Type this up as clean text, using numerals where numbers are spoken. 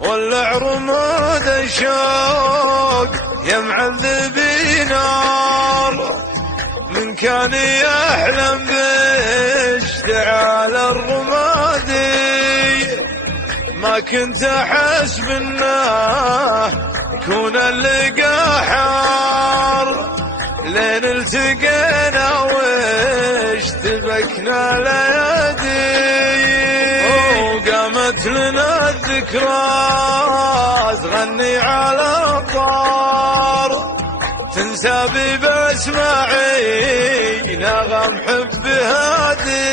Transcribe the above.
ولع رماد الشوق يا معذبي نار. من كان يحلم باشتعال الرمادي ما كنت احس انه يكون اللقا حار. لين التقينا واشتبكنا الايادي وقامت لنا الذكرى تغني على الطار. تنسى ببسمعي نغم حب هادي